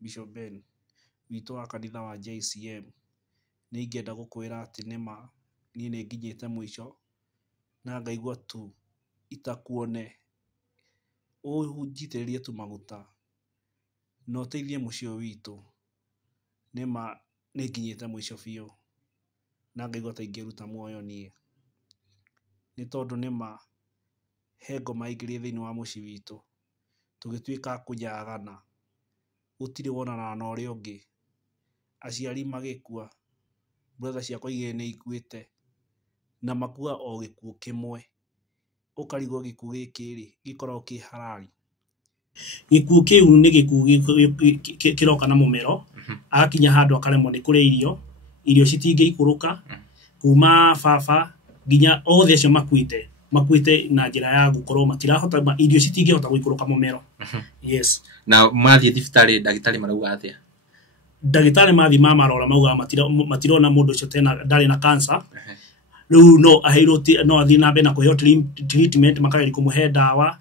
Bishop Ben witũ wa kanitha wa JCM nĩ ingĩenda gũkwĩra atĩ nĩma niĩ nĩ nginyĩte mũico na ngaigua tu itakuone ũnjitĩrĩrie tu maguta na ũteithie mũciĩ ũyũ witũ, nĩma nĩ nginyĩte mũico biũ na ngaigua ta ingĩruta muoyo niĩ, nĩ tondũ nĩma he ngoma ingĩrĩ thĩinĩ wa mũciĩ witũ tũgĩtuĩka a kũnyaragana, gũtirĩ wonanaga na ũrĩa ũngĩ, aciari magĩkua, brother ciakwa igĩrĩ nĩ ikuĩte na makua o gĩkuũ kĩmwe, ũkarigwo gĩkuũ gĩkĩ gĩkoragwo kĩ halali. Gĩkuũ kĩu nĩ gĩkuũ kĩroka na mũmero, agakinya handũ akaremwo nĩ kũrĩa irio citingĩikũrũka, kuma baba nginya othe acio makuĩte na njĩra ya gũkorwo matirahota irio citingĩhota gũikũrũka mũmero. Yes. Na mathiĩ thibitarĩ ndagĩtarĩ marauga atĩa? Ndagĩtarĩ mathiĩ mamarora mauga matirona mũndũ ũcio tena ndarĩ na cancer. Rĩu no aheirwo no athiĩ na mbere na kũheo treatment, makageria kũmũhe ndawa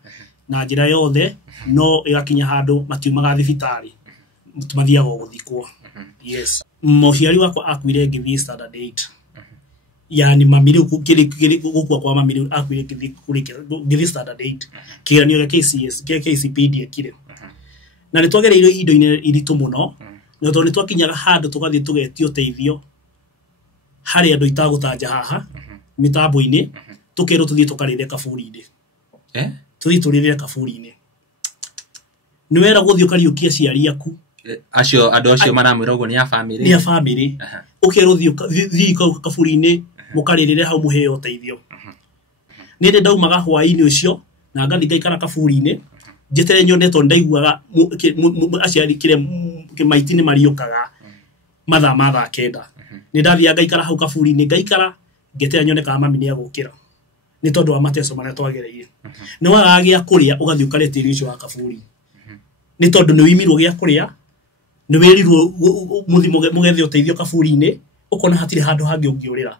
na njĩra yothe, no ĩgakinya handũ matiumaga thibitarĩ, mathiaga gũthikwo. Yes. Mũciari wakwa akuire ngĩthiĩ standard 8. Yani mami rĩu gũkua kwa mami rĩu akuire ngĩthiĩ standard 8. Kĩgeranio gĩa KCPE ndiekire. Na nĩ twagereire indo-inĩ iritũ mũno, na tondũ nĩ twakinyaga handũ tũgathiĩ tũgetio ũteithio harĩ andũ itagũtanja haha mĩtambo-inĩ, tũkerwo tũthiĩ tũkarĩre kaburi-inĩ. Tũthiĩ tũrĩre kaburi-inĩ. Nĩ wera gũthiĩ ũkariũkia aciari aku. Andũ acio maramwĩra ũguo nĩ a family? Nĩ a family. Ũkerwo thiĩ kaburi-inĩ mũkarĩrĩre hau mũheo ũteithio. Nĩ ndĩ ndaumaga hwaĩ-inĩ ũcio na ngathi ngaikara kaburi-inĩ, njetere nyone tondũ ndaiguaga aciari maiti nĩ mariũkaga mathaa ma thaa kenda. Nĩ ndathiaga ngaikara hau kaburi-inĩ, ngaikara ngeterera nyone kana mami nĩ agũkĩra, nĩ tondũ wa mateso marĩa twagereire. Nĩ wagaga gĩa kũrĩa ũgathiĩ ũkarĩa tĩri ũcio wa kaburi, nĩ tondũ nĩ wimirwo gĩa kũrĩa, nĩ wĩrirwo mũgethe ũteithio kaburi-inĩ, ũkona hatirĩ handũ hangĩ ũngĩũrĩra.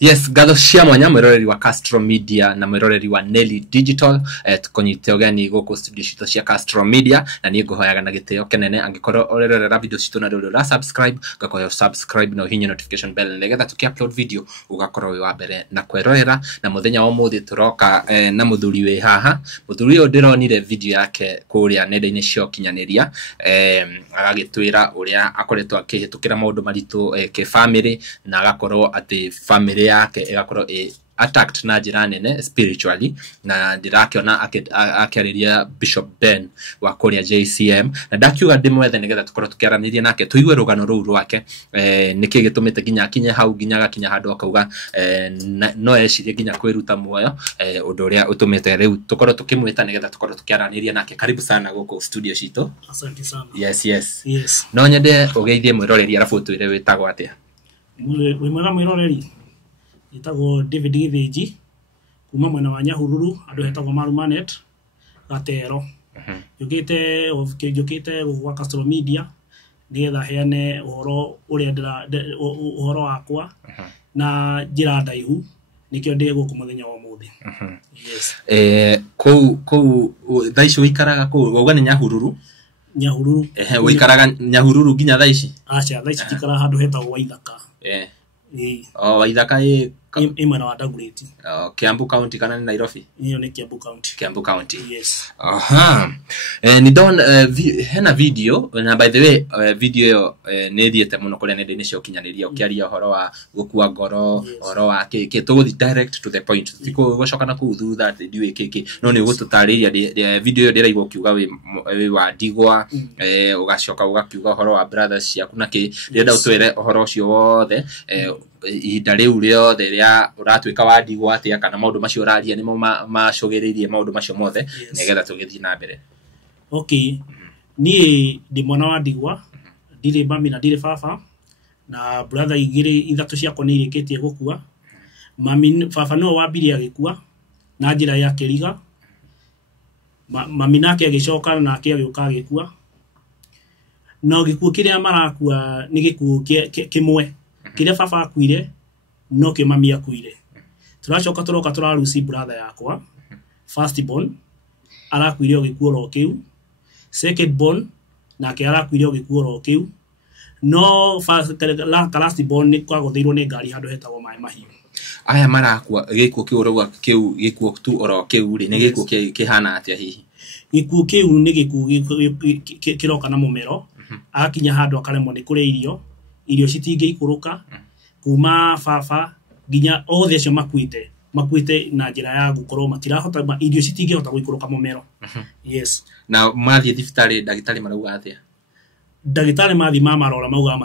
Yes, ngatho cia mwanya mwĩroreri wa Castro Media na mwĩroreri wa Nelly Digital, tukonyite ũgeni gũkũ studio citũ cia Castro Media, na niĩ ngũhoyaga na gĩtĩo kĩnene angĩkorwo ũrerorera video citũ na rĩu subscribe, ngakoya subscribe na ũhihinye notification bell nĩgetha tũkĩ-upload video ũgakorwo wĩ wa mbere na kwĩrorera. Na mũthenya wa ũmũthĩ tũroka na mũthuri wĩ haha. Mũthuri ũyũ ndĩronire video yake kũrĩa nenda-inĩ cia ũkinyanĩria, agagĩtwĩra ũrĩa akoretwo akĩhĩtũkĩra maũndũ maritũ kĩ-family, na agakorwo atĩ family yake igakorwo attacked na njĩra nene spiritually, na ndĩrakĩona akĩarĩria Bishop Ben wa kũrĩa JCM, na ndakiuga ndĩmwethe nĩgetha tũkorwo tũkĩaranĩria nake tũigue rũgano rũu rwake, nĩkĩ gĩtũmĩte nginya akinye hau nginya agakinya handũ akauga no ecirie nginya kwĩruta muoyo, ũndũ ũrĩa ũtũmĩte rĩu tũkorwo tũkĩmwĩta nĩgetha tũkorwo tũkĩaranĩria nake. Karibu sana gũkũ studio citũ. Asante sana. Yes. No nyende ũgeithie mwĩroreri arabu twĩre wĩtagwo atĩa? Wĩ mwega mwĩroreri? Itagwo David Githinji kuma mwena wa Nyahururu, andũ hetagwo Marumanet Gatero. Njũkĩte gwa Castro Media nĩgetha heane ũhoro wakwa na njĩra ndaihu, nĩkĩo ndĩ gũkũ mũthenya wa ũmũthĩ. Yes. Kũu thaa ici ũikaraga kũu? Wauga nĩ Nyahururu? Nyahururu. Ũikaraga Nyahururu nginya thaa ici? Aca, thaa ici njikaraga handũ hetagwo Waithaka. Waithaka mwena wa Dagoretti. Kiambu County kana ni Nairobi? Hiyo ni Kiambu County. Kiambu County. Yes. Ni don hena video, na by the way video yo nĩ thiete mũno kũrĩa nenda-inĩ cia ũkinyanĩria ũkĩaria ũhoro wa gũkua ngoro, ũhoro wa tũgũthi direct to the point, gũcoka na kũu thutha ndiũĩ kĩkĩ, no nĩ ũgũtũtarĩria video yo ndĩraigua ũkiuga wĩ wa ndigwa, ũgacoka ũgakiuga ũhoro wa brothers ciaku na kĩ, ndĩrenda ũtwĩre ũhoro ũcio wothe, ihinda rĩu rĩothe rĩa ũratuĩka wa ndigwa atĩa, kana maũndũ macio ũraria nĩmo macũgĩrĩirie maũndũ macio mothe, nĩgetha tũgĩthiĩ na mbere. Okay, niĩ ndĩ mwana wa ndigwa, ndirĩ mami na ndirĩ baba, na brother ithatũ ciakwa nĩ irĩkĩtie gũkua. Baba no wambirie agĩkua na njĩra ya kĩriga, mami nake agĩcoka nake agĩũka agĩkua, no gĩkuũ kĩrĩa marakua nĩ gĩkuũ kĩmwe kire baba akuire no ke mami akuire turacoka turoka turaruci brother yakwa first born arakuire ogikuoro kiu second born nake arakuire ogikuoro kiu no last born ni kwa guthiirwo ni ngari handu hetagwo mai mahiu aya marakua gikuo kiu urauga kiu gikuo tu oro kiu ri ni gikuo kihana atia hihi gikuo kiu ni gikuo kiroka na mumero akinya handu akaremwo ni kuria irio citingĩikũrũka kuma baba nginya othe acio makuite na njĩra ya gũkorwo matirahota irio citingĩhota gũikũrũka mũmero yes na mathie thibitarĩ ndagĩtarĩ marauga atia ndagĩtarĩ mathi mamarora mauga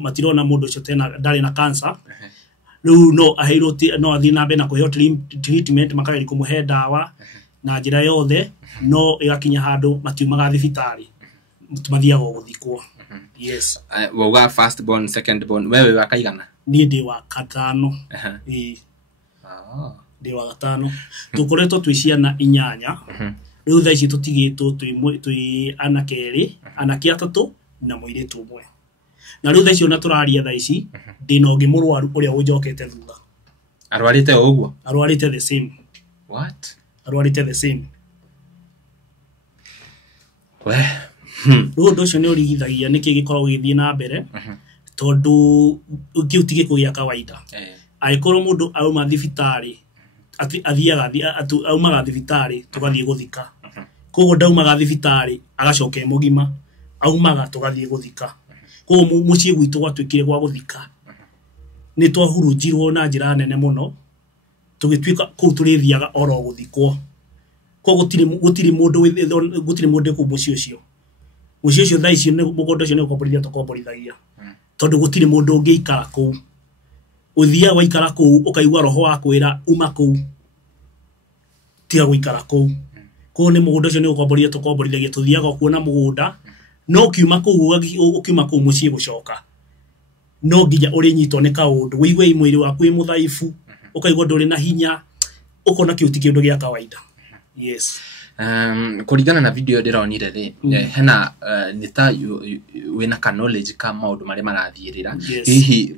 matirona mũndũ ũcio tena ndarĩ na cancer rĩu no aheirwo no athie na mbere na kũheo treatment makageria kũmũhe ndawa na njĩra yothe no ĩgakinya handũ matiumaga thibitarĩ mathiaga gũthikwo yes wauga first born second born wewe wakaigana ni ndi wa gatano ndi wa gatano tukoretwo twi ciana inyanya riu thaa ici tutigitwo twi anake atatu na muiritu umwe na riu thaa ici ona turaria thaa ici ndi no ngimurwaru uria unjokete thutha arwarite uguo arwarite the same what arwarite the same we Rundo cio ni urigithagia niki gikorwo githii na mbere tondu kiu tige kugia kawaida aikorwo mundu auma thibitari athiaga aumaga thibitari tugathie guthika kogo ndaumaga thibitari agacoke mugima aumaga tugathie guthika kogo mucii gwitu gwatwikire gwa guthika ni twahurunjirwo na njira nene muno tugitwika ku turithiaga oro guthikwo kogo gutiri mundu ku mucii ucio ucio thaa icio ni mugondo cio ni ukomborithagia tondu gutiri mundu ungiikara ku uthia waikara ku ukaigwa roho wa kwira uma ku tiga guikara ku ko ni mugondo cio ni ukomborithagia tuthiaga kuona mugunda no kiuma ku mucii gucoka no nginya uri nyito ni kaundu wigwe mwiri waku wi muthaifu ukaigwa nduri na hinya ukona kiuti kindu gia kawaida yes kuringana na video ndironire ri hena nita wina knowledge ka maundu mari marathirira hihi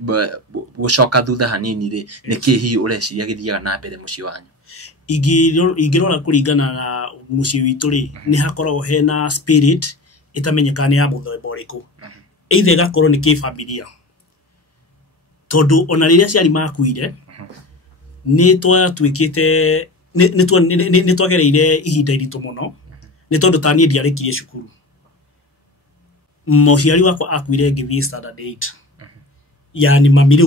gucoka thutha hanini ri niki hihi ureciria githiaga na mbere mucii wanyu ingirora kuringana na mucii witu ri ni hakoragwo hena spirit itamenyekane ya muthemba uriku either gakorwo ni kifamilia tondu ona riria ciari makuire ni twatwikite ni twagereire ihinda iritu muno ni tondu tani ndiarikirie cukuru muciari wakwa akuire ngithii standard 8 yani mamiri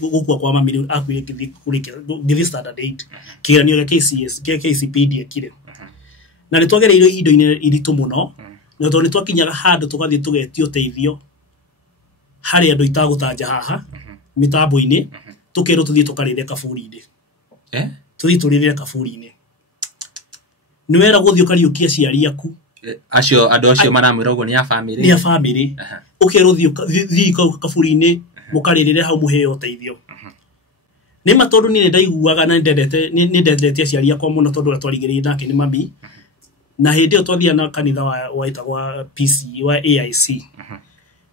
gukua kwa mamiri akuire ngithii standard 8 kigeranio gya KCS gya KCPD akire na ni twagereire ihinda iritu muno na tondu twakinyaga handu tugathie tugetio teithio hari andu itagutanja haha mitambo-ini tukero tuthie tukarire kaburi-ini tuthie turire kaburi-ini ni wera guthie ukariukia ciari aku acio andu acio maramwira uguo ni ya family ukero thie kaburi-ini mukaririre hau muheo teithio ni matondu ni ndaiguaga na ndendete ciari akwa muno tondu twarigiririe nake ni mami na hindi twathia na kanitha wa itagwa PC wa AIC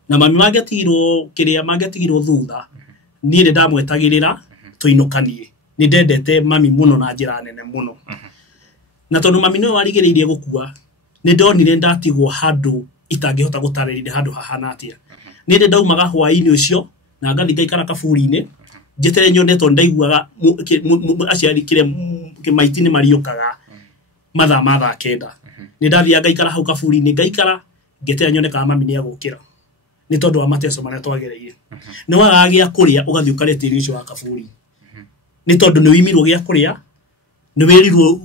na mami mangetigirwo kiria mangetigirwo thutha ni ndamwetagirira tuinukanie ni ndendete mami muno na njira nene muno na tondu mami no warigiririe gukua ni ndonire ndatigwo handu itangihota gutarĩrĩria handu hahana atia ni ndaumaga hwaini ucio na ngathi ngaikara kaburi-ini njetere nyone tondu ndaiguaga aciari kimaiti ni mariukaga mathaa kenda ni ndathia ngaikara hau kaburi-ini ngaikara ngetere nyone kana mami ni agukira ni tondu wa mateso maria twagereire ni wagagia kuria ugathi ukare tiri ucio wa kaburi ni tondu ni wimirwo gia kuria ni wirirwo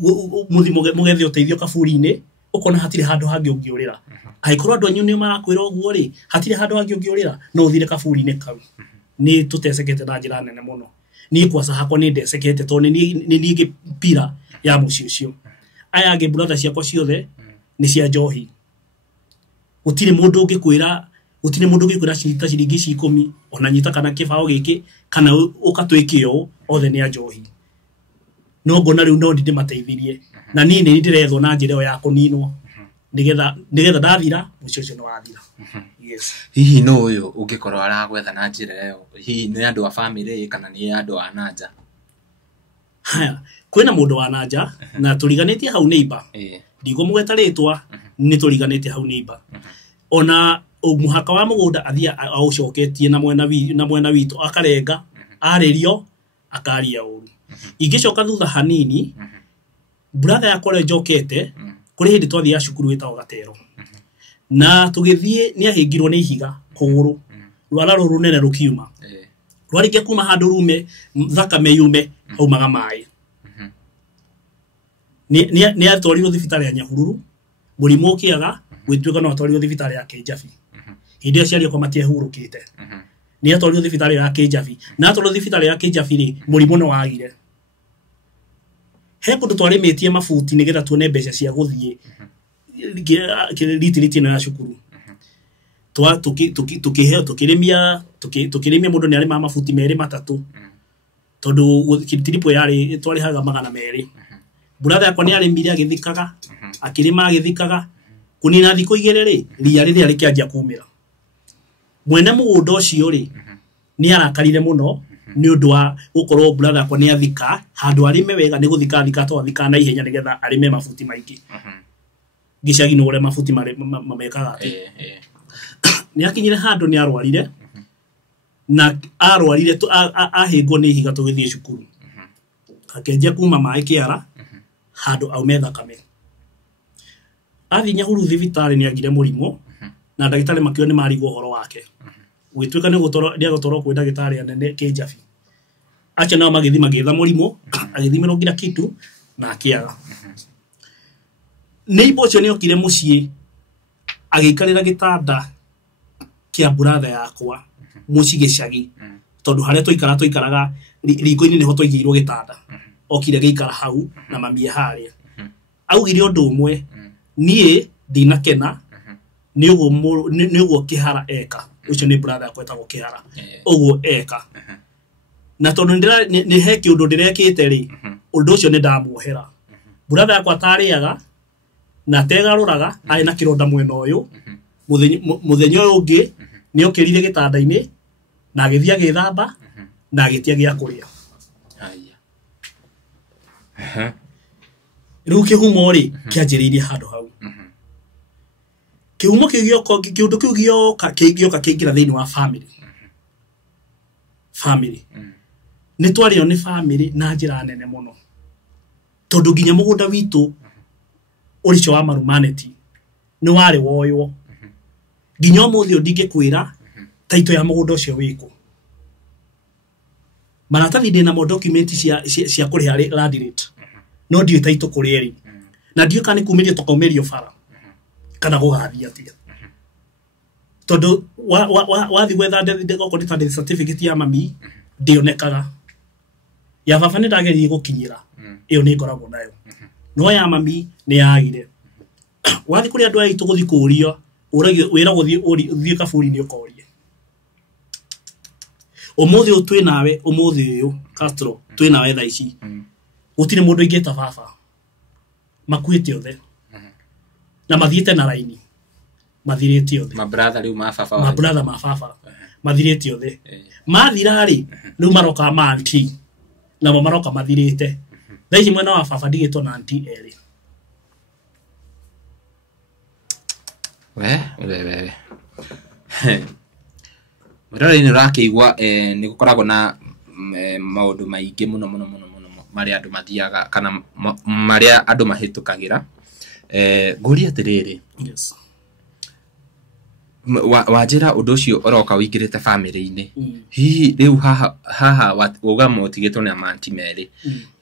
mugethi uteithio kaburi-ini ukona hatire handu hangi ungiurira aikorwo andu anyu ni marakwira uguo ri hatire handu hangi ungiurira no uthire kaburi-ini kau ni tutecekete na njira nene muno ni kwasa hakwa ni ndecekete tondu ni ngipira ya mucii ucio aya angi brother ciakwa ciothe ni cia njohi utire mundu ungikwira cita ciringi 10 ona nyita kana kibao giki kana ukatwikio othe ni njohi no ngona riu no ndi mateithirie na nini ndirethwo na njira ya kuninwo nigetha ndathira mucio cio no wathira. Yes. Hihi no uyu ungikorwo aragwetha na njira iyo hihi ni andu a family kana ni andu a nanja? Haya, kwina mundu wa nanja na turiganitie hau neighbor. Ndigo mugeta ritwa ni turiganitie hau neighbor. Ona umuhaka wa mugunda athia aucoketie na mwena witu akarenga arerio akaria uru. Igicoka thutha hanini brother yakore njokete kuri hindi twathia cukuru witao Gatero. Na tugithie ni ahingirwo ni ihiga kuguru rwara runene rukiuma. Rwarike kuma handu rume thakame yume aumaga mai. Ni atwarirwo thibitari ya Nyahururu murimu ukiaga gwituika no atwarirwo thibitari ya Kijabi. Hindi aciari kwa matie hurukite. Ni atwarirwo thibitari ya Kijabi. Na atwarirwo thibitari ya Kijabi ri murimu no wagire. He kundu twarimetie mafuti nigetha tuone mbeca cia guthie liti no ya cukuru. Tukirimia mundu ni ari mafuti meri matatu. Tondu kitiripo yari twari haga 200. Brother yakwa ni ari miri agithikaga akirima agithikaga kunina thiko igere ri ria riri ari kianjia kumira. Mwene mugunda ucio ri ni arakarire muno ni undu wa gukorwo brother yakwa ni athika handu arime wega ni guthika to athika na ihenya nigetha arime mafuti maingi. Gicagi no ure mafuti mamekaga ati ni akinyire handu ni arwarire na arwarire ahingo ni higa tugithie cukuru akenjia kuma mai kiara handu aume thakame athi Nyahururu thibitari ni agire murimo na ndagitari makio ni marigwo horo wake gwituika ni gutoro kwa ndagitari anene Kijabi acha nao magithima githa murimo agithimiro ngira kitu na akiaga. Neighbor cio ni okire mucii agikarira gitanda kia brother yakwa mucii gicagi tondu haria toikaraga riko-ini niho twaigirwo gitanda okire gikara hau na mamie haria augire undu umwe nie ndinakena ni uguo kihara eka ucio ni brother yakwa etagwo Kihara uguo eka na tondu ni he kiundu ndirekite ri undu ucio ni ndamuohera brother yakwa atariaga na tegaruraga ari na kironda mwena uyu muthenya uyu ungi ni okirire gitanda-ini na agithia githamba na agitia gia kuria. Riu kihumo ri kianjiriirie handu hau kihumo kiundu kiu gioka kiingira thiini wa family ni twario ni family na njira nene muno tondu nginya mugunda witu uricho wa marumaneti ni wari woywo nginya umuthio ndingikwira taito ya mugunda ucio wiku maratathi ndina mo document cia kuriha land rate no ndio taito kurieri na ndio kana kumirio tokomerio fara kana gugathia atia tondu wathi gwetha ndego ta certificate ya mami ndionekaga ya baba ni ndageririe gukinyira iyo ni ngoragwo nayo no ya mami ni yagire wathi kuri andu aitu guthi kurio wira guthi kaburi ni ukorie umuthi utwi nawe umuthi uyu Castro twi nawe tha ici gutire mundu ingita baba makuite othe na mathiete na raini mathirite othe ma brother riu ma baba mathirite othe mathira ri riu maroka ma auntie na maroka mathirite tha ici mwena wa baba ndigitwo na auntie eri we Murari ni rakiigwa ni gukoragwo na maundu maingi muno mari andu mathiaga kana mari andu mahitukagira nguri atiriri yes wajira undu ucio oroka wingirite family-ini hihi riu haha wogamo utigitwo na auntie meri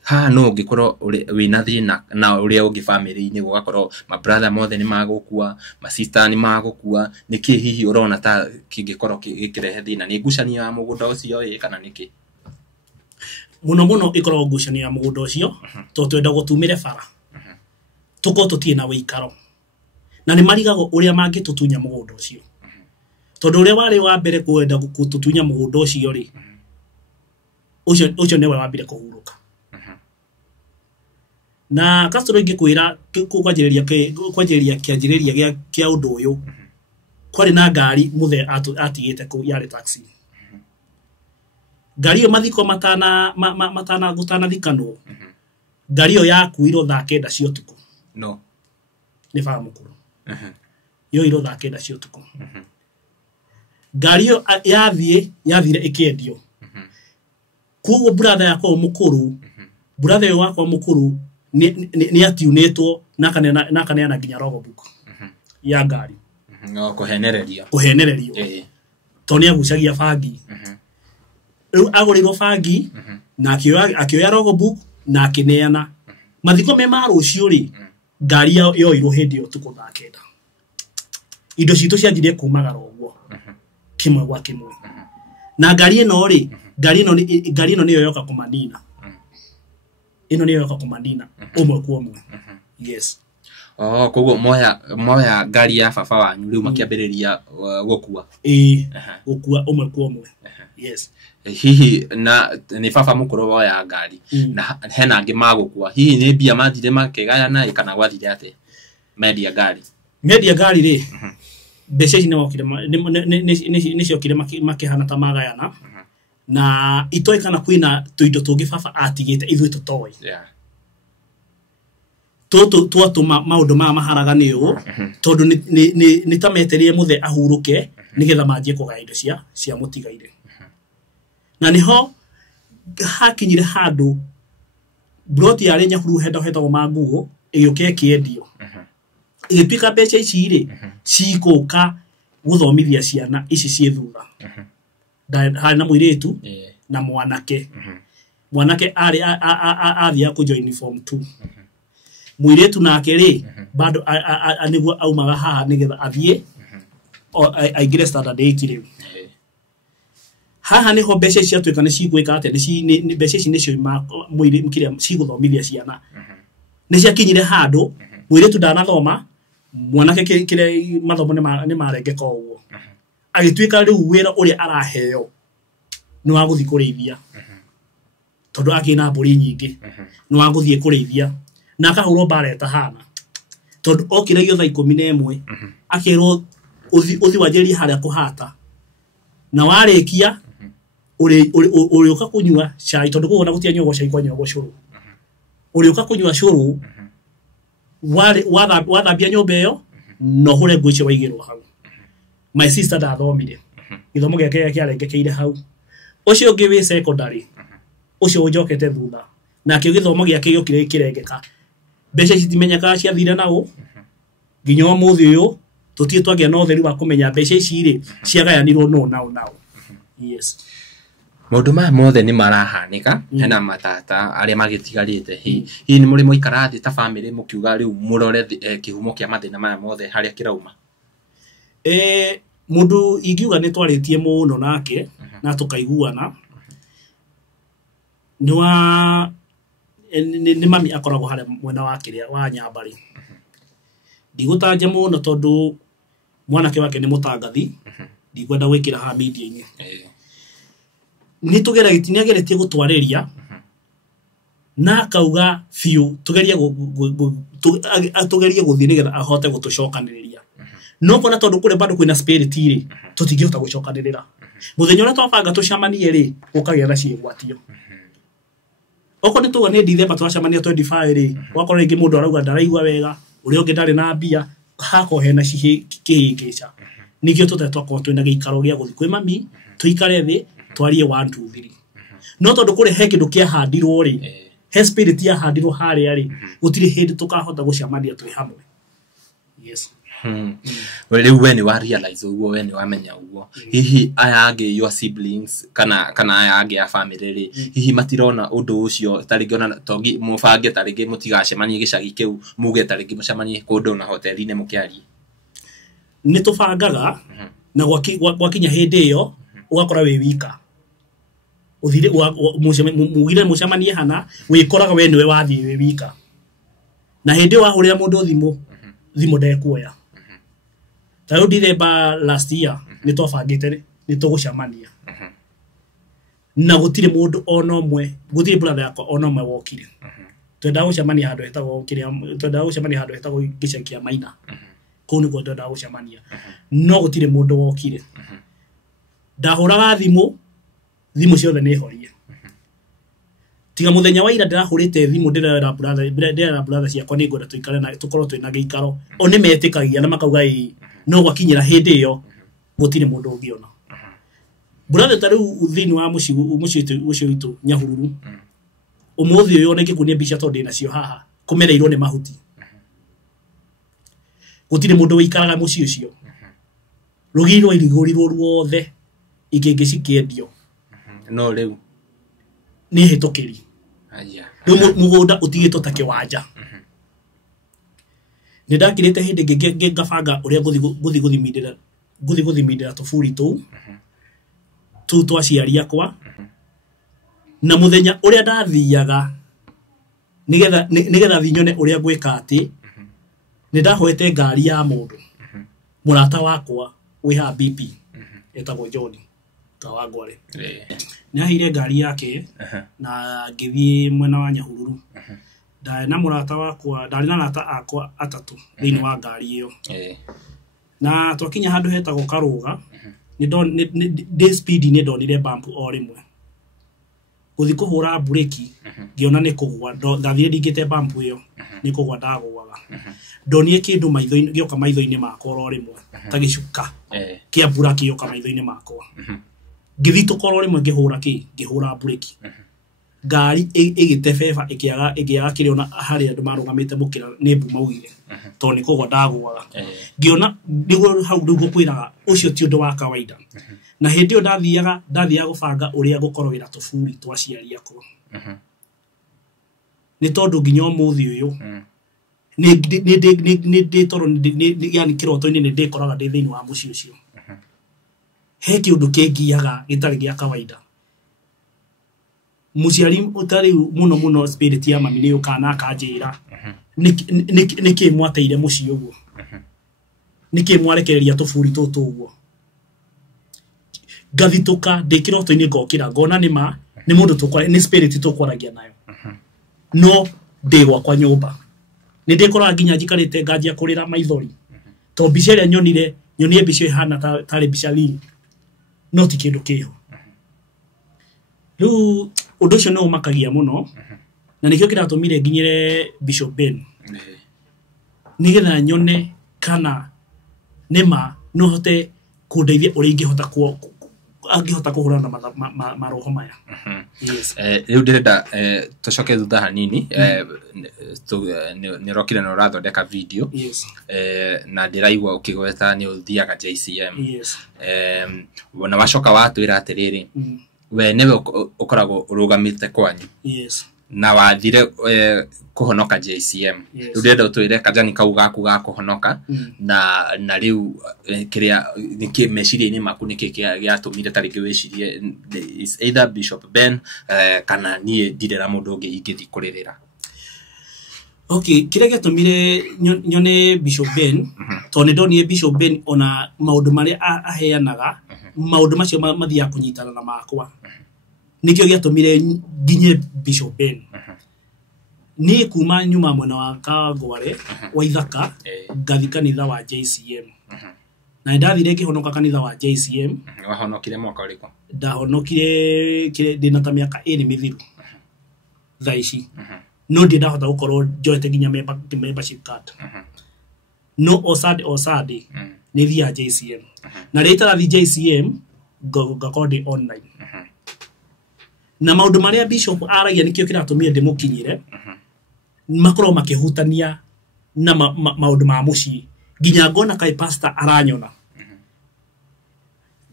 ha no ngikorwo wina thina na uria ungi family-ini gugakorwo ma brother mothe ni magukua ma sister ni magukua niki hihi urona ta kingikorwo gikirehe thina ni ngucanio ya mugunda ucio kana niki muno ikorwo ngucanio ya mugunda ucio to twenda gutumire bara tuko tutie na wikaro na ni marigago uria mangitutunya mugunda ucio tondu uria wari wa mbere kwenda gututunya mugunda ucio ri ucio ni wa mbere kuhuruka na Castro ingikwira kwanjĩrĩria kĩanjĩrĩria kĩa ũndũ ũyũ kwarĩ na ngari muthe atigĩte kũ yarĩ taxi ngari ĩyo mathiko matana gũtanathikanwo ngari ĩyo yakuirwo thaa 9 cia ũtukũ no nĩ baba mũkũrũ yo iro thaa 9 cia ũtukũ ngari ĩyo yathire ĩkĩendio kuoguo brother yakwa mũkũrũ brother wakwa mũkũrũ nĩ atiunĩtwo na kaneana nginya logbook ya ngari no kuhenererio to nĩ agucagia bangi rĩu agũrĩrwo bangi na akĩoya logbook na akĩneana mathiko me ma rũciũ rĩ ngari yoirwo hĩndĩ ĩyo tuko thaa 9 indo citũ cianjirie kumagara ũguo kimwe gwa kimwe na ngari ĩno rĩ ngari ĩno nĩyo yoka kũmanina ũmwe kwa ũmwe yes koguo moya ngari ya baba wanyu rĩu makĩambĩrĩria gũkua gũkua ũmwe kwa ũmwe yes hihi na nĩ baba mũkũrũ woya ngari na hena angĩ magũkua hihi nĩ mbia mathire makĩgayana kana gwathire atĩ media ngari rĩ mbeca ici nĩciokire makĩhana ta magayana na itoĩ kana kwĩna tũindo tũngĩ baba atigĩte ithuĩ tũtoĩ twatũma maũndũ maya maharaga nĩ ũũ tondũ nĩ ta metereire muthe ahurũke nĩgetha manjie kũgaya indo cia mũtigaire na niho hakinyire handũ broti yarĩ nyahuru hetagwo Manguo ĩgĩũka ĩkĩendio ĩgĩtuĩka mbeca ici rĩ cigũka gũthomithia ciana ici ciĩ thutha harĩ na mũirĩtu na mwanake arĩ athiaga kũjoin form 2 mũirĩtu nake rĩ bado nĩguo aumaga haha nĩgetha athiĩ aingĩre standard 8 rĩu haha niho mbeca ici ciatuĩka nĩ cigwĩka atĩa nĩ mbeca ici nĩcio kĩrĩa cigũthomithia ciana nĩ ciakinyire handũ mũirĩtu ndanathoma mwanake kĩrĩa mathomo nĩ marengeka ũguo agĩtuĩka rĩu wĩra ũrĩa araheo nĩ wa gũthiĩ kũrĩithia tondũ akĩna mbũri nyingĩ nĩ wa gũthiĩ kũrĩithia na akahũrwo mbara etahana tondũ okĩragio thaa 11 akĩrwo ũthi wanjĩrĩrie harĩa kũhata na warĩkia ũrĩũka kũnyua cai tondũ kũu na gũtia nyogo cai kwa nyogo cũrũ ũrĩũka kũnyua cũrũ wathambia nyũmba ĩyo no hũre nguo icio waigĩrwo hau my sister ndathomire gĩthomo gĩake kĩarengekeire hau ũcio ũngĩ wĩ secondary ũcio ũnjokete thutha nake gĩthomo gĩake gĩokire kĩrengeka mbeca citimenyekaga ciathire naũ nginya ũmũthĩ ũyũ tũtirĩ twagĩa na ũtheri wa kũmenya mbeca ici rĩ ciagayanirwo nao yes maũndũ maya mothe nĩ marahanĩka hena matata arĩa magĩtigarĩte hihi nĩ mũrĩ mũikara thĩ ta family mũkiuga rĩu mũrore kĩhumo kĩa mathĩna maya mothe harĩa kĩrauma mũndũ ingiuga nĩ twarĩtie mũno nake na tũkaiguana nĩ mami akoragwo harĩa mwena wa kĩrĩa wa Nyambarĩ ndigũtanja mũno tondũ mwanake wake nĩ mũtangathi ndigwenda gwĩkĩra haha media-inĩ nĩ nĩageretie gũtwarĩria na akauga biũ tugerie gũthiĩ nĩgetha ahote gũtũcokanĩrĩria no kona tondũ kũrĩ bado kwĩna spirit rĩ tũtingĩhota gũcokanĩrĩra mũthenya ũrĩa twabanga tũcemanie rĩ gũkagĩa na ciĩgwatio okorwo nĩ tuga nĩ December twacemania 25 rĩ wakorwo rĩngĩ mũndũ arauga ndaraigua wega ũrĩa ũngĩ ndarĩ na mbia hako hena kĩhĩngĩca nĩkĩo tũtakorwo twĩna gĩikaro gĩa gũthiĩ kwĩ mami tũikare thĩ twarie 1 2 3 no tondũ kũrĩ he kĩndũ kĩahandirwo rĩ he spirit yahandirwo harĩa rĩ gũtirĩ hĩndĩ tũkahota gũcemania twĩ hamwe yes rĩu we nĩ wa realize ũguo we nĩ wamenya ũguo hihi aya angĩ your siblings kana aya angĩ ya family rĩ hihi matirona ũndũ ũcio tarĩngĩ ona tongi mũbange tarĩngĩ mũtigacemanie gĩcagi kĩu muge tarĩngĩ mũcemanie kũndũ na hoteli-inĩ mũkĩarie nĩ tũbangaga na gwakinya hĩndĩ ĩyo ũgakora wĩ wika uthire mugire mũcemanie hana wĩkoraga we nĩwe wathiĩ wĩ wika na hĩndĩ wahũrĩra mũndũ thimũ ndekuoya tarĩu December last year nĩ twabangĩte nĩ tũgũcemania na gũtirĩ mũndũ ona ũmwe gũtirĩ brother yakwa ona ũmwe wokire twenda gucemania handu hetagwo kiria twenda gucemania handu hetagwo gicekia Maina kuu niguo twenda gucemania no gutire mundu wokire ndahuraga thimu ciothe ni horie tiga muthenya wa ira ndirahurite thimu ndirera brother ciakwa ni ngwenda tuikare na tukorwo twina giikaro oni metikagia na makauga no gwakinyira hindi iyo gutire mundu ungiona brother tariu thini wa muci ucio itu Nyahururu umuthi uyu oneke kunia bica to ndina cio haha kumereirwo ni mahuti gutire mundu wikaraga muci ucio rugirwo irigurirwo ruothe ikingi cikiendio no riu ni hitukiri riu mugunda utigitwo ta kiwanja ni ndakirite hindi ngabanga uria guthimindira tufuri tu twaciari akwa na muthenya uria ndathiaga nigetha thinyone uria gwika ati ni ndahoete ngari ya mundu murata wakwa wiha BP etagwo John Kawangware ni ahire ngari yake na ngithie mwena wa Nyahururu na murata wakwa ndari na arata akwa atatu thini wa ngari iyo na twakinya handu hetagwo Karuga ni speed ni ndonire bump o rimwe guthi kuhura breki ngiona ni kugwa ndathire ndingite bump iyo ni kugwa ndagwaga ndonire kindu maitho-ini gioka maitho-ini makwa o rimwe ta gicuka kia mbura gioka maitho-ini makwa ngithi tukoro rimwe ngihura breki ngari igite feva ikiaga kiriona hari andu marugamite mukira ni mbu maugire to ni kugwa ndagwaga ngiona niguo hau ndugo kwiraga ucio ti undu wa kawaida na hindi yo ndathiaga gubanga uria gukorogera tufuri twaciari akwa ni tondu nginya umuthi uyu ni toro yani kiroto-ini ni ndikoraga ndi thini wa muci ucio he kiundu kingiaga gitari gia kawaida muciari utari muno spirit ya mami ni ukana akanjira niki mwateire muci uguo niki mwarekereria tufuri tutu uguo gathituka ndikiroto-ini ngokira ngona ni mundu tukwara ni spirit tukwaragia nayo no ndigwa kwa nyumba ni ndikora nginya njikarite nganjia kurira maithori to mbica iria nyonire mbica ihana tari mbica lili no ti kindu kiho riu undu ucio no umakagia muno na nikio kiratumire nginyire Bishop Ben nigetha nyone kana nima no hote kundeithia uria ingihota kuhura na maroho maya riu ndirenda tucoke thutha hanini ni rokire no rathondeka video na ndiraigua ukigweta ni uthiaga JCM wona wacoka watwira atiriri we newe ukoragwo urugamite kwanyu na wathire kuhonoka JCM riu ndenda utwire kajani kau gaku ga kuhonoka na riu kiria niki meciria-ini maku niki giatumire tariki wicirie is either Bishop Ben kana nie ndirera mundu ungi ingithi kuririra okay kiria giatumire nyone Bishop Ben to ni ndonire Bishop Ben ona maundu maria aheanaga maundu macio mathia kunyitana na makwa nikio giatumire nginye Bishop Ben ni kuma nyuma mwena wa Kawangware wa Ithaka ngathi kanitha wa JCM na ndathire kihonoka kanitha wa JCM wahonokire mwaka uriko ndahonokire ndina ta miaka 2 mithiru thaici no ndahota gukorwo njoete nginya membership card no osadi ni thia JCM na rita thi JCM ngakodi online na maundu maria Bishop aragia nikio kiratumire ndimukinyire makoro makihutania na maundu ma muci nginya ngona kai pastor aranyona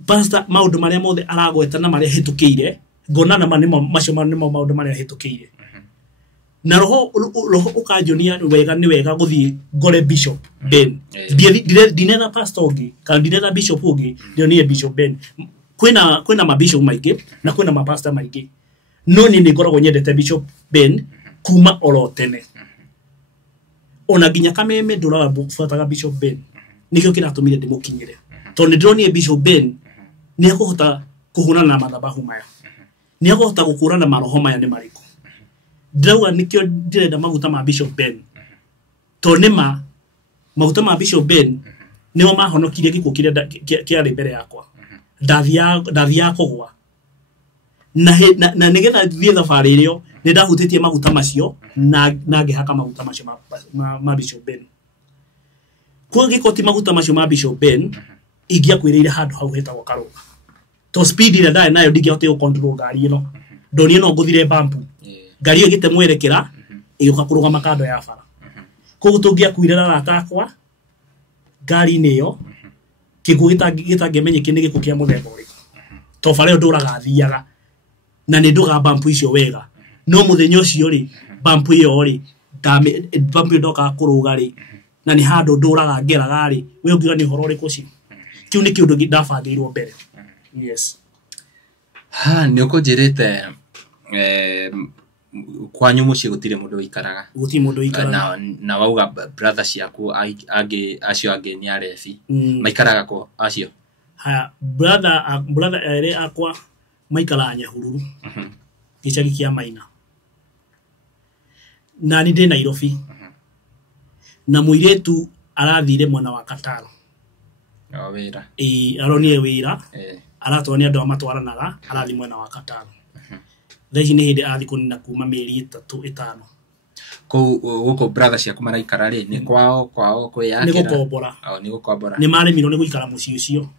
pastor maundu maria mothe aragweta na maria hitukiire ngona na macio maundu maria hitukiire na roho ukajonia wega ni wega guthii ngore Bishop Ben dinena pastor ungi kana dinena Bishop ungi ndio Bishop Ben kwina mabishop maingi na kwina mapastor maingi no ni ngoragwo nyendete Bishop Ben kuma orotene ona ginya kameme nduraga bufuataga Bishop Ben nikio kiratumire ndimukinyire to ni ndronie Bishop Ben ni akuhota kuhurana na madhabahu maya ni akuhota gukurana maroho maya ni mariko ndauga nikio ndirenda maguta ma Bishop Ben to nima maguta ma Bishop Ben nimo mahonokirie gikuo kiria kiari mbere yakwa ndathia kugwa na nigetha thie thabari irio ni ndahutitie maguta macio na ngihaka maguta macio ma Bishop Ben kwa gikoti maguta macio ma Bishop Ben igia kwirire handu hau hetagwo Karunga to speed ira ndai nayo ndingihota yo control ngari ino ndoni ino nguthire bambu ngari iyo gite mwerekera iyuka kurugama kando ya bara koguo tungia kwirira ratakwa ngari niyo kiguo gitangimenyeke ni gikuo kia muthemba uri to bara iyo nduraga thiaga na ni nduga bambu icio wega no muthenya ucio ri bambu iyo ri bambu ndoka kuruga ri na ni handu nduraga ngeraga ri we ungiga ni horo ri kuci kiu ni kiundu ndabangiirwo mbere yes ni ukunjirite kwanyu muci gutire mundu wikaraga guti mundu wikaraga na wauga brother ciaku acio angi ni arefi maikaraga ko acio haya brother ere akwa maikara Nyahururu gicagi kia Maina na ni ndi Nairobi na muiretu arathire mwena wa Kataro wira aronie wira aratwani andu amatwaranaga arathi mwena wa Kataro thaici ni hindi athi kunina kuma mieri 3-5 guko brother ciaku maraikara ri ni kwao kwi yake ni gukombora ni gukombora ni maremirwo ni guikara muci ucio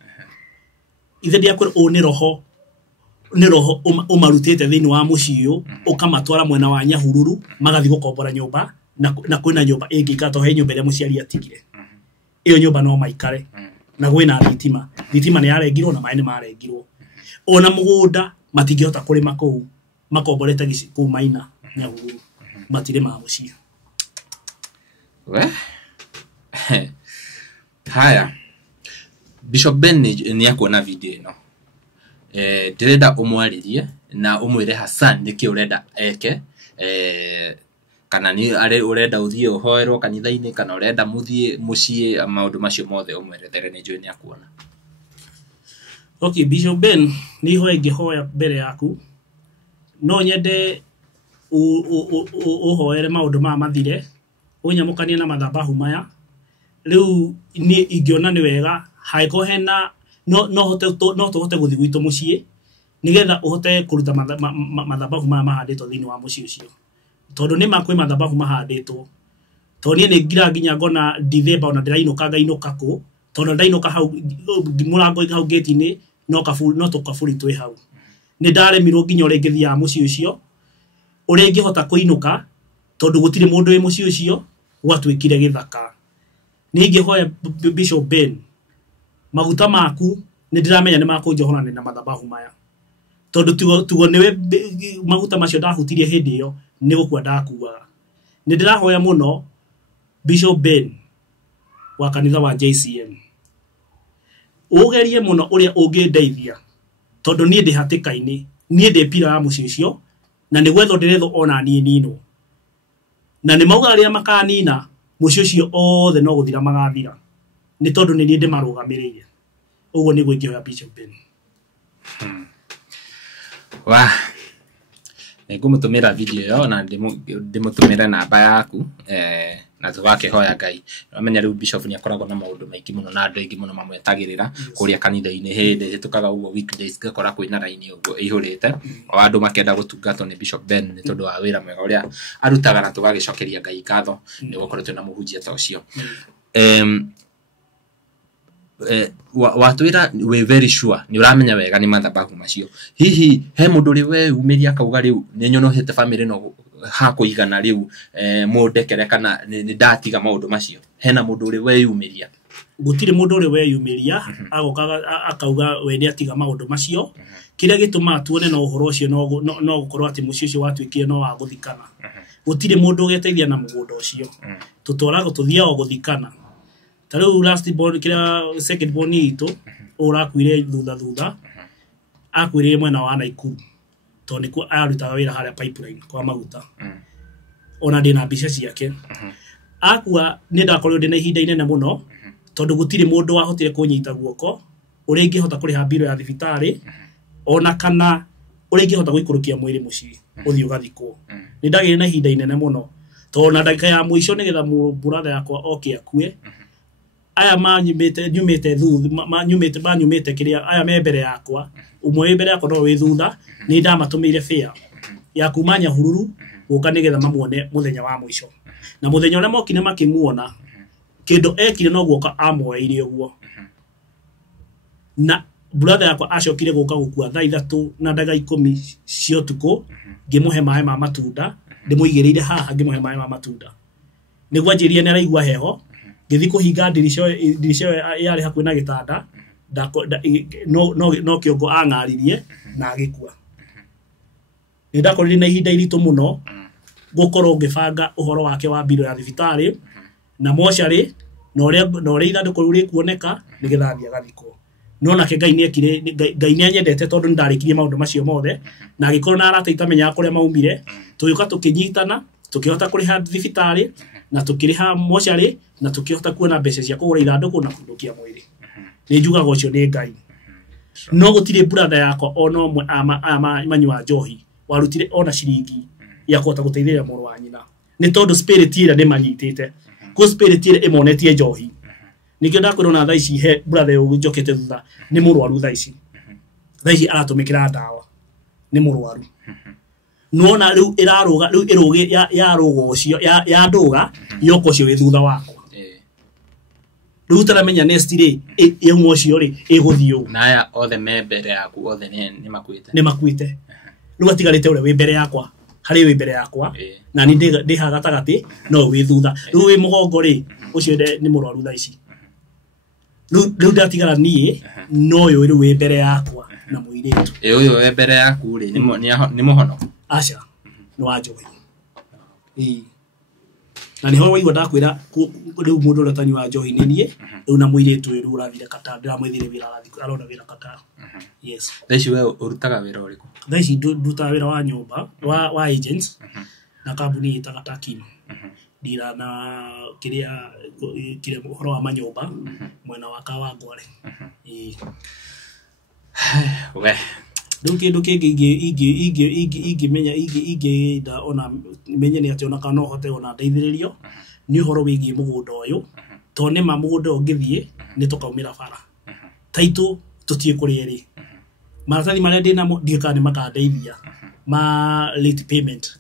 ithe dia kwe ni roho umarutite thini wa muci uyu ukamatwara mwena wa Nyahururu magathi gukombora nyumba na kwina nyumba ingika to he nyumba iria muciari atigire iyo nyumba no maikare na gwina thitima ni yarengirwo na maini marengirwo ona mugunda matingihota kurima kuu makomborete gici kuu Maina Nyahururu matire ma muci we haya Bishop Ben ni akuona video ino ndirenda umwaririe na umwire Hassan niki urenda eke kana ni urenda uthie uhoerwo kanitha-ini kana urenda muthie mucie maundu macio mothe umwerethere ni njui ni akuona. Okay, Bishop Ben ni hoe ngihoya mbere yaku no nyende uhoere maundu ma mathire unyamukanie na mathabahu maya riu ni ingiona ni wega haiko hena no tuhote guthi gwitu mucie nigetha uhote kuruta mathabahu ma mahanditwo thini wa mucie ucio tondu ni makwe mathabahu mahanditwo to ni ngira nginya ngona December ona ndirainoka ngainuka ku tondu ndainuka hau murango hau gate-ini no tukafuri twi hau ni ndaremirwo nginya uri ngithia mucie ucio uri ngihota kuinuka tondu gutire mundu wi mucie ucio gwatwikire githaka ni ngihoya Bishop Ben maguta maku ni ndiramenya ni makunjohorana na mathabahu maya tondu tugo niwe maguta macio ndahutirie hindi iyo ni gukua ndakuaga ni ndirahoya muno Bishop Ben wa kanitha wa JCM ugerie muno uria ungindeithia tondu ni ndi hatikaini ni ndi pira mucio ucio na ni gwetho ndiretho ona ni nino na ni mauga aria makanina mucio ucio othe no guthira magathira ni tondu ni ndi marugamirire uguo ni gwikioya Bishop Ben wa ngumutumira video yo na ndimutumira namba yaku na tugakihoya Ngai amenya riu Bishop ni akoragwo na maundu maingi muno na andu aingi muno mamwetagirira kuria kanitha-ini hindi hitukaga uguo weekdays gakora kwina raini uguo ihurite o andu makenda gutungatwo ni Bishop Ben ni tondu wa wira mwega uria arutaga na tugagicokeria Ngai ngatho ni gukoretwo na muhunjia ta ucio watwira we very sure ni uramenya wega ni mathabahu macio hihi he mundu ri we umiria kauga riu ni nyonohete family no ha kuigana riu mundekere kana ni ndatiga maundu macio hena mundu ri we umiria gutire mundu ri we yumiria agokaga akauga we ni atiga maundu macio kiria gituma tuone no uhoro ucio no gukorwo ati mucio ucio watwikire no wa guthikana gutire mundu ugeteithia na mugunda ucio tutwarago tuthia o guthikana tariu last born kira second born itu urakwire thutha akwire mwena wa Naikuru to ni ku arutaga wira haria pipeline kwa maguta ona ndina mbica ciake akua ni ndakorwo ndina ihinda inene muno tondu gutire mundu wahotire kunyita guoko uri ngihota kuriha biro ya thibitari ona kana uri ngihota guikurukia mwiri mucii uthii ugathikwo ni ndagire na ihinda inene muno to na ndagika ya mwisho nigetha brother yakwa oke akue aya nyumite nyumite kiria aya me mbere yakwa umwe mbere yakwa no wi thutha ni ndamatumire fare ya kumanya hururu guka nigetha mamuone muthenya wa mwisho na muthenya uria mokine makimuona kindo ekire no guoka amoeire uguo na brother yakwa acokire guka gukua thaa 3 na ndagika 10 cia utuku ngimuhe maĩ ma matunda ndimuigireire haha ngimuhe maĩ ma matunda niguo anjirie ni araigua heho ngithi kuhinga dirisha yari hakuhi na gitanda no kiongo ang'aririe na agikua ni ndakorire na ihinda iritu muno gukorwo ngibanga uhoro wake wa biro ya thibitari na mochari no ria ithanduku riu rikuoneka nigetha athie agathikwo no nake Ngai niekire Ngai nianyendete tondu ndarikirie maundu macio mothe na agikorwo na arata itamenyaga kuria maumire tuyuka tukinyitana tukihota kuriha thibitari na tukiriha mochari na tukihota kuona mbeca cia kugura ithanduku na kundukia mwiri ni njugaga ucio ni Ngai no gutire brother yakwa ono mwe manyua njohi warutire ona ciringi ya kuhota guteithĩrĩria mũrũ wa nyina ni tondu spirit ira ni manyitite ku spirit ira imonetie njohi nikio ndakwĩrwo na thaa ici he brother ũyũ njokete thutha ni mũrwaru thaa ici aratumĩkĩra ndawa ni mũrwaru nuona riu iraruga riu irugi ya rugo ucio ya nduga yoko ucio wi thutha wakwa riu taramenya next ri yemwe ucio ri iguthio na aya othe me mbere yaku othe ni makuite riu atigarite ure wi mbere yakwa hari wi mbere yakwa na ni ndi ha gatagati no wi thutha riu wi mugongo ri ucio ni mũrwaru thaa ici riu ndatigara nie no yo riu wi mbere yakwa na muiretu uyu wi mbere yaku ri ni muhono acha ni wa njohi na niho waigua ndakwira riu mundu uria tanyua njohi ni nie riu na muiretu riu urathire Qatar ndiramwithire wira arona wira Qatar yes thaici we urutaga wira uriku thaici ndutaga wira wa nyumba wa agents na kambuni itaga Takim ndira na kiria uhoro wa manyumba mwena wa Kawangware we Duke menya da ona menye ni ati ona kana hote ona ndeithiririo ni uhoro wigi mugunda uyu to ne ma mugunda ungithie ni tukaumira bara taitu tutie kuri eri maratathi maria ndina ndika ni makandeithia ma late payment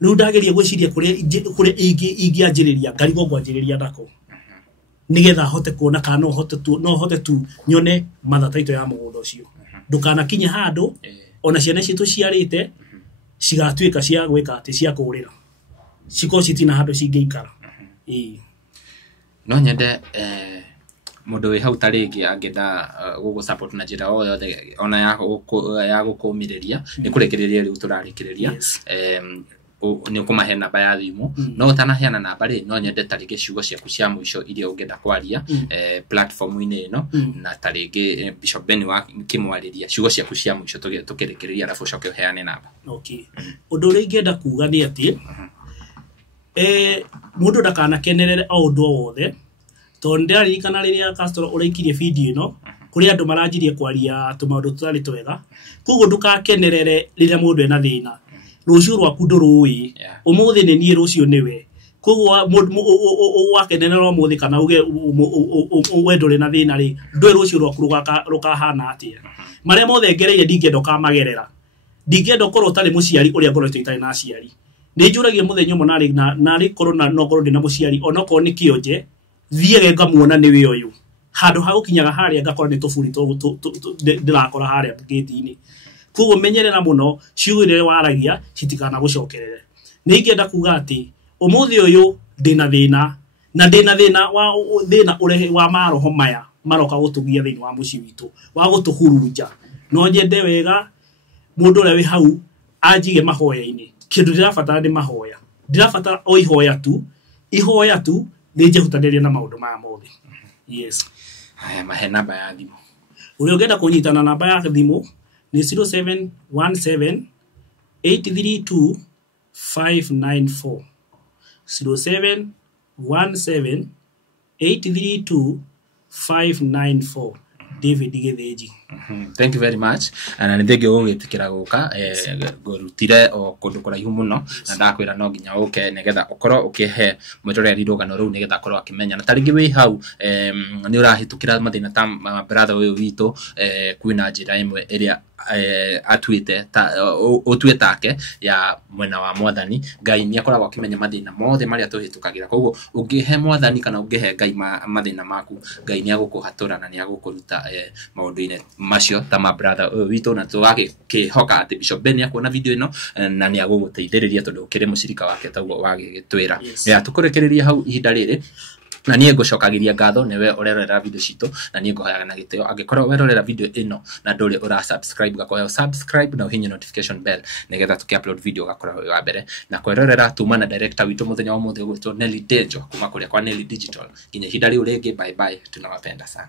nu ndageria gwiciria kuri ingianjiriria ngarigo ngwanjiriria ndako nigetha hote kuona kana no hote tu nyone mathataito ya mugunda ucio ndukana kinya handu ona ciana citu ciarite cigatuika cia gwika ati cia kurira ciko citina handu cingeikara no nyende mundu wi hau taringi angenda gugu support na njira o yothe ona ya gukumiriria ni kurekereria riu turarikiriria ni ukumahe namba ya thimu no utanaheana namba ri no nyende taringi ciugo ciaku cia mwisho iria ungenda kwaria platform-ini ino na taringi Bishop Ben wa kimwariria ciugo ciaku cia mwisho tukirekereria alafu coke uheane namba okay undu uri ngenda kuga ni ati mundu ndakana kenerere o undu wothe to ndirikana riria Castro uraikirie video ino kuri andu maranjirie kwaria tumaundu tutari twega kugo ndukakenerere riria mundu ena thina rucio rwaku ndurui umuthi ni nie rucio niwe koguo wakenenera umuthi kana uge wendore na thina ri ndwe rucio rwaku rukahana atia maria mothe ngereire ndingendo kamagerera ndingendo korwo tari muciari uria ngoretwo itari na aciari ni njuragie muthenya mo nari korona no korwo ndina muciari onako ni kionje thiege ngamuona niwe uyu handu ha gukinyaga haria ngakora ni tufuri ndirakora haria gate-ini kugo menyerera muno ciugire waragia citikana gucokerere ni ingenda kuga ati umuthi uyu ndina thina na ndina thina wa thina urehe wa maroho maya maroka gutugia thini wa muci witu wa gutuhurunja no nyende wega mundu uria wi hau anjige mahoya-ini kindu ndirabatara ni mahoya ndirabatara o ihoya tu ni njehutaniria na maundu maya mothe yes haya mahe namba ya thimu uria ungenda kunyitana namba ya thimu ni 0717 832 594 0717 832 594 David Getheji. Thank you very much. Na nĩ thĩngĩ ũgĩtĩkĩra gũka ngũrutire o kũndũ kũraihu mũno na ndakwĩra no nginya ũke nĩgetha ũkorwo ũkĩhe mwĩroreri rũgano rũu nĩgetha akorwo akĩmenya na tarĩngĩ wĩ hau nĩ ũrahĩtũkĩra mathĩna ta brother ũyũ witũ kwĩna njĩra ĩmwe ĩrĩa atuĩte ũtuĩtake ya mwena wa Mwathani. Ngai nĩ akoragwo akĩmenya mathĩna mothe marĩa tũhĩtũkagĩra, koguo ũngĩhe Mwathani kana ũngĩhe Ngai mathĩna maku, Ngai nĩ agũkũhatũra na nĩ agũkũruta maũndũ-inĩ macio ta ma brother ũyũ witũ, na tũgakĩhoka atĩ Bishop Ben nĩ akuona video ĩno na nĩ agũgũteithĩrĩria tondũ ũkĩrĩ mũcirika wake taguo wagĩgĩtwĩra. Tũkũrekereria hau ihinda rĩrĩ na niĩ ngũcokagĩria ngatho nĩwe ũrerorera video citũ na niĩ ngũhoyaga na gĩtĩo angĩkorwo werorera video ĩno na ndũrĩ ũra-subscribe gakoya subscribe na ũhihinye notification bell nĩgetha tũkĩ-upload video ũgakorwo wĩ wa mbere na kwerorera tuma na director witũ mũthenya wa ũmũthĩ ũgwĩtwo Nelly Dejo kuma kũrĩa kwa Nelly Digital. Nginya ihinda rĩu rĩngĩ, bye bye, tunawapenda sana.